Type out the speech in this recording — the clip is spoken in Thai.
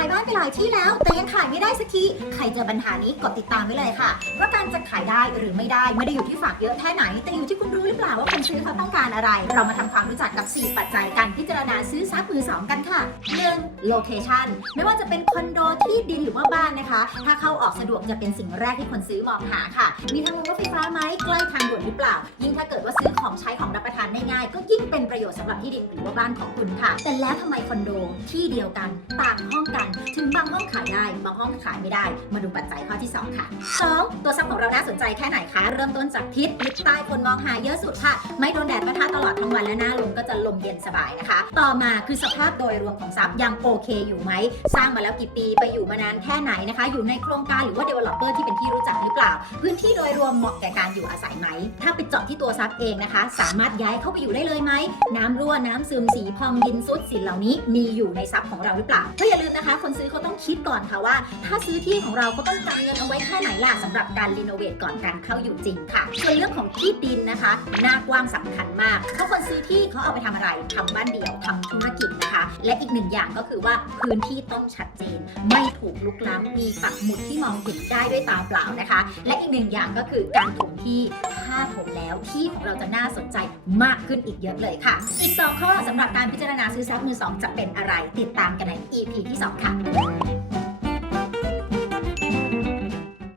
ายบ้านไปหลายที่แล้ว แต่ยังขายไม่ได้สักที ใครเจอปัญหานี้กดติดตามไว้เลยค่ะว่าการจะขายได้หรือไม่ได้ไม่ได้อยู่ที่ฝากเยอะแค่ไหน แต่อยู่ที่คุณรู้หรือเปล่าว่าคนซื้อเขาต้องการอะไร เรามาทำความรู้จักกับ 4 ปัจจัยการพิจารณาซื้อทรัพย์มือสองกันค่ะ 1. location ไม่ว่าจะเป็นคอนโดที่ดินหรือว่าบ้านนะคะ ถ้าเข้าออกสะดวกจะเป็นสิ่งแรกที่คนซื้อมองหาค่ะ มีทางลงรถไฟฟ้าไหมใกล้ทางด่วนหรือเปล่า ยิ่งถ้าเกิดว่าซื้อ เป็นประโยชน์สำหรับที่ดินหรือว่าบ้านของคุณค่ะ แต่แล้วทำไมคอนโดที่เดียวกันต่างห้องกัน ถึงบางห้องขายได้บางห้องขายไม่ได้ มาดูปัจจัยข้อที่ 2 ค่ะ 2. ตัวซับของเราน่าสนใจแค่ไหนคะ เริ่มต้นจากทิศทิศใต้คนมองหาเยอะสุดค่ะ ไม่โดนแดดปะทะตลอดทั้งวันและหน้าลมก็จะลมเย็นสบายนะคะ ต่อมาคือสภาพโดยรวมของซับยังโอเคอยู่ไหม สร้างมาแล้วกี่ปีไปอยู่มานานแค่ไหนนะคะ อยู่ในโครงการหรือว่า developer ที่เป็นที่รู้จักหรือเปล่า พื้นที่โดยรวมเหมาะแก่การอยู่อาศัยไหม ถ้าไปเจาะที่ตัวซับเองนะคะ สามารถย้ายเข้าไปอยู่ได้เลยไหมน้ำรั่วน้ำซึมสีพองดินซุดสิ่งเหล่านี้มีอยู่ในซับของเราหรือเปล่าก็อย่าลืมนะคะ คนซื้อเขาต้องคิดก่อนค่ะว่า ถ้าซื้อที่ของเราก็ต้องการเงินเอาไว้แค่ไหนล่ะสำหรับการรีโนเวทก่อนการเข้าอยู่จริงค่ะส่วนเรื่องของที่ดินนะคะ หน้ากว้างสำคัญมากเพราะคนซื้อที่เขาเอาไปทำอะไรทำบ้านเดี่ยวทำธุรกิจนะคะ และอีกหนึ่งอย่างก็คือว่าพื้นที่ต้องชัดเจน ไม่ถูกลุกล้ำมีปักหมุดที่มองเห็นได้ด้วยตาเปล่านะคะ และอีกหนึ่งอย่างก็คือการถมที่าถมแล้ว ที่ของเราจะน่าสนใจมากขึ้นอีกเยอะเลยค่ะ อีก 2 ข้อสำหรับการพิจารณาซื้อทรัพย์มือสองจะเป็นอะไร ติดตามกันใน EP ที่ 2 ค่ะ